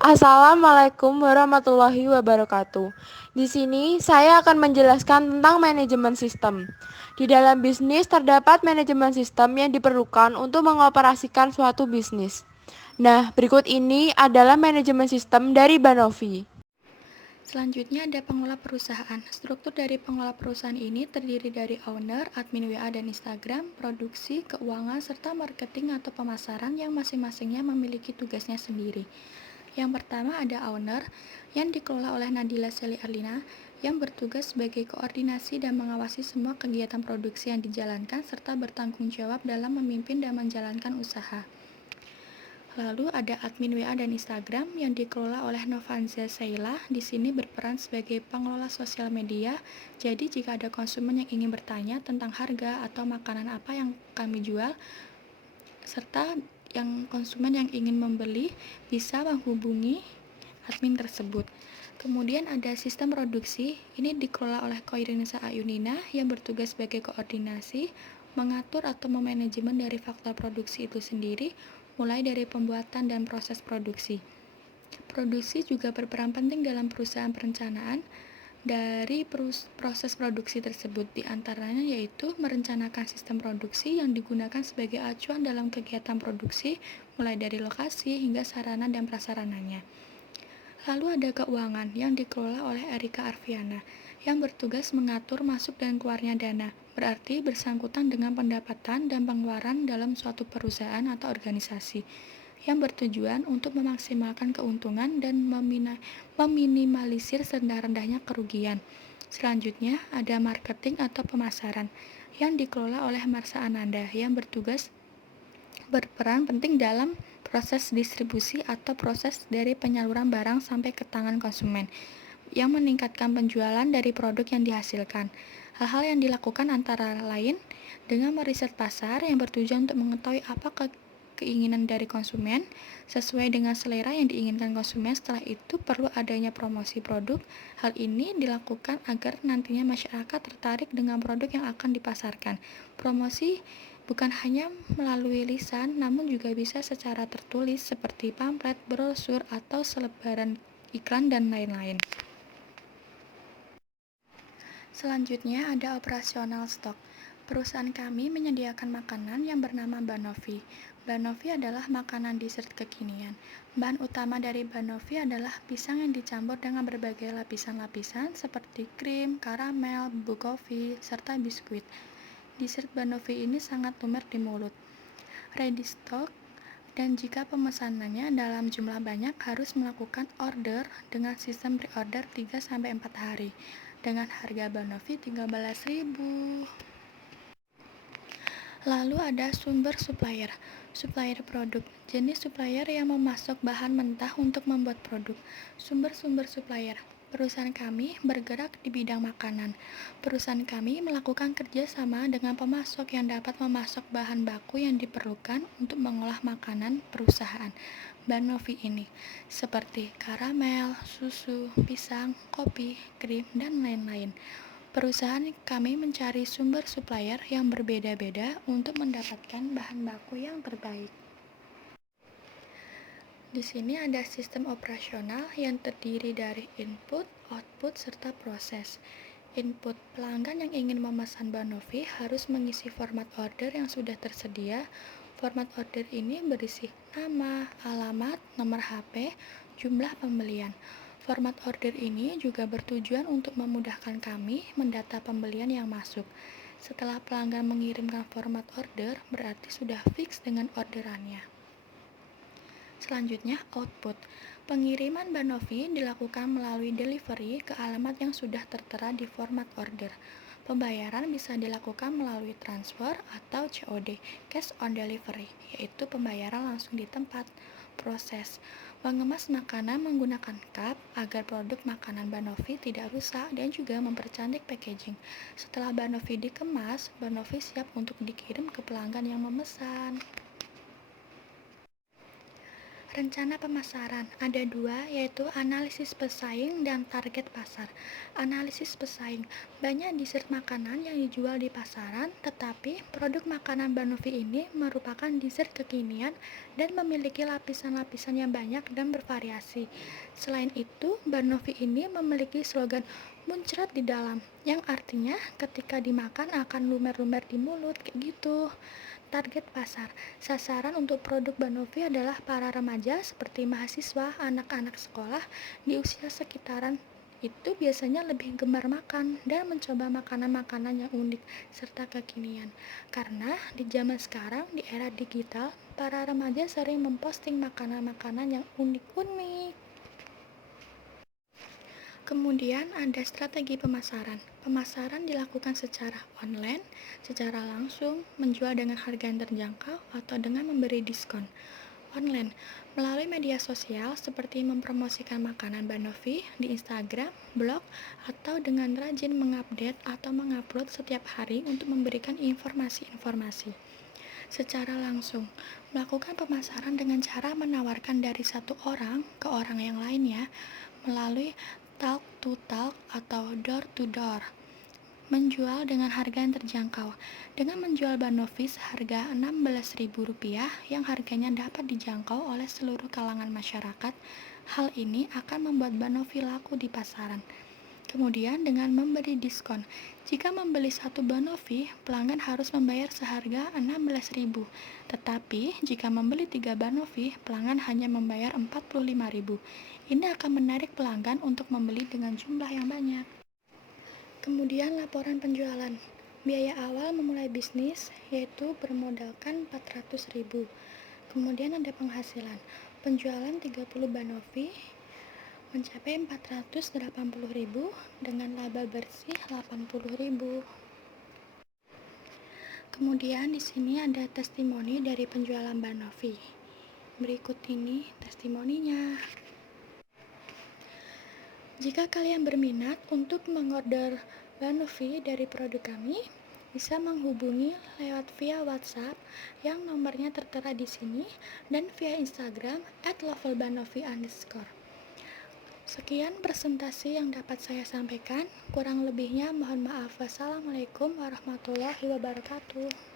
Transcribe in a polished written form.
Assalamualaikum warahmatullahi wabarakatuh. Di sini saya akan menjelaskan tentang manajemen sistem. Di dalam bisnis terdapat manajemen sistem yang diperlukan untuk mengoperasikan suatu bisnis. Nah, berikut ini adalah manajemen sistem dari Banovi. Selanjutnya ada pengelola perusahaan. Struktur dari pengelola perusahaan ini terdiri dari owner, admin WA dan Instagram, produksi, keuangan, serta marketing atau pemasaran yang masing-masingnya memiliki tugasnya sendiri. Yang pertama ada owner yang dikelola oleh Nadila Seli Arlina yang bertugas sebagai koordinasi dan mengawasi semua kegiatan produksi yang dijalankan serta bertanggung jawab dalam memimpin dan menjalankan usaha. Lalu ada admin WA dan Instagram yang dikelola oleh Novanza Saila. Di sini berperan sebagai pengelola sosial media. Jadi jika ada konsumen yang ingin bertanya tentang harga atau makanan apa yang kami jual, serta yang konsumen yang ingin membeli bisa menghubungi admin tersebut. Kemudian ada sistem produksi. Ini dikelola oleh Koirinisa Ayunina yang bertugas sebagai koordinasi, mengatur atau memanajemen dari faktor produksi itu sendiri, mulai dari pembuatan dan proses produksi. Produksi juga berperan penting dalam perusahaan perencanaan dari proses produksi tersebut, diantaranya yaitu merencanakan sistem produksi yang digunakan sebagai acuan dalam kegiatan produksi, mulai dari lokasi hingga sarana dan prasarananya. Lalu ada keuangan yang dikelola oleh Erika Arfiana yang bertugas mengatur masuk dan keluarnya dana, berarti bersangkutan dengan pendapatan dan pengeluaran dalam suatu perusahaan atau organisasi, yang bertujuan untuk memaksimalkan keuntungan dan meminimalisir serendah-rendahnya kerugian. Selanjutnya ada marketing atau pemasaran yang dikelola oleh Marsha Ananda yang berperan penting dalam proses distribusi atau proses dari penyaluran barang sampai ke tangan konsumen yang meningkatkan penjualan dari produk yang dihasilkan. Hal-hal yang dilakukan antara lain dengan meriset pasar yang bertujuan untuk mengetahui apa keinginan dari konsumen sesuai dengan selera yang diinginkan konsumen. Setelah itu perlu adanya promosi produk. Hal ini dilakukan agar nantinya masyarakat tertarik dengan produk yang akan dipasarkan. Promosi bukan hanya melalui lisan, namun juga bisa secara tertulis seperti pamflet, brosur, atau selebaran iklan dan lain-lain. Selanjutnya ada operasional stok. Perusahaan kami menyediakan makanan yang bernama Banovi. Banovi adalah makanan dessert kekinian. Bahan utama dari Banovi adalah pisang yang dicampur dengan berbagai lapisan-lapisan seperti krim, karamel, bubuk kopi, serta biskuit. Dessert Banovi ini sangat lumer di mulut. Ready stock, dan jika pemesanannya dalam jumlah banyak harus melakukan order dengan sistem pre-order 3-4 hari dengan harga Banovi 13.000. Lalu ada sumber supplier. Supplier produk, jenis supplier yang memasok bahan mentah untuk membuat produk. Sumber-sumber supplier. Perusahaan kami bergerak di bidang makanan. Perusahaan kami melakukan kerjasama dengan pemasok yang dapat memasok bahan baku yang diperlukan untuk mengolah makanan perusahaan Banovi ini, seperti karamel, susu, pisang, kopi, krim, dan lain-lain. Perusahaan kami mencari sumber supplier yang berbeda-beda untuk mendapatkan bahan baku yang terbaik. Di sini ada sistem operasional yang terdiri dari input, output, serta proses. Input, pelanggan yang ingin memesan Banovi harus mengisi format order yang sudah tersedia. Format order ini berisi nama, alamat, nomor HP, jumlah pembelian. Format order ini juga bertujuan untuk memudahkan kami mendata pembelian yang masuk. Setelah pelanggan mengirimkan format order, berarti sudah fix dengan orderannya. Selanjutnya, output. Pengiriman Banovi dilakukan melalui delivery ke alamat yang sudah tertera di format order. Pembayaran bisa dilakukan melalui transfer atau COD, cash on delivery, yaitu pembayaran langsung di tempat. Proses. Mengemas makanan menggunakan cup agar produk makanan Banovi tidak rusak dan juga mempercantik packaging. Setelah Banovi dikemas, Banovi siap untuk dikirim ke pelanggan yang memesan. Rencana pemasaran ada dua, yaitu analisis pesaing dan target pasar. Analisis pesaing, banyak dessert makanan yang dijual di pasaran, tetapi produk makanan Banoffee ini merupakan dessert kekinian dan memiliki lapisan-lapisan yang banyak dan bervariasi. Selain itu, Banoffee ini memiliki slogan muncrat di dalam, yang artinya ketika dimakan akan lumer-lumer di mulut, kayak gitu. Target pasar, sasaran untuk produk Banoffee adalah para remaja seperti mahasiswa, anak-anak sekolah di usia sekitaran itu biasanya lebih gemar makan dan mencoba makanan-makanan yang unik serta kekinian. Karena di zaman sekarang, di era digital, para remaja sering memposting makanan-makanan yang unik-unik. Kemudian ada strategi pemasaran. Pemasaran dilakukan secara online, secara langsung, menjual dengan harga yang terjangkau, atau dengan memberi diskon. Online, melalui media sosial seperti mempromosikan makanan Banoffee di Instagram, blog, atau dengan rajin mengupdate atau mengupload setiap hari untuk memberikan informasi-informasi. Secara langsung, melakukan pemasaran dengan cara menawarkan dari satu orang ke orang yang lainnya melalui talk to talk atau door to door. Menjual dengan harga yang terjangkau. Dengan menjual Banoffee seharga Rp16.000 yang harganya dapat dijangkau oleh seluruh kalangan masyarakat, hal ini akan membuat Banoffee laku di pasaran. Kemudian dengan memberi diskon. Jika membeli satu Banoffee, pelanggan harus membayar seharga Rp16.000. Tetapi jika membeli 3 Banoffee, pelanggan hanya membayar Rp45.000. Ini akan menarik pelanggan untuk membeli dengan jumlah yang banyak. Kemudian laporan penjualan. Biaya awal memulai bisnis yaitu bermodalkan Rp400.000. Kemudian ada penghasilan. Penjualan 30 Banoffee mencapai Rp480.000 dengan laba bersih Rp80.000. Kemudian di sini ada testimoni dari penjualan Banoffee. Berikut ini testimoninya. Jika kalian berminat untuk mengorder Banoffee dari produk kami, bisa menghubungi lewat via WhatsApp yang nomornya tertera di sini dan via Instagram @lovelbanoffee_. Sekian presentasi yang dapat saya sampaikan. Kurang lebihnya mohon maaf. Wassalamualaikum warahmatullahi wabarakatuh.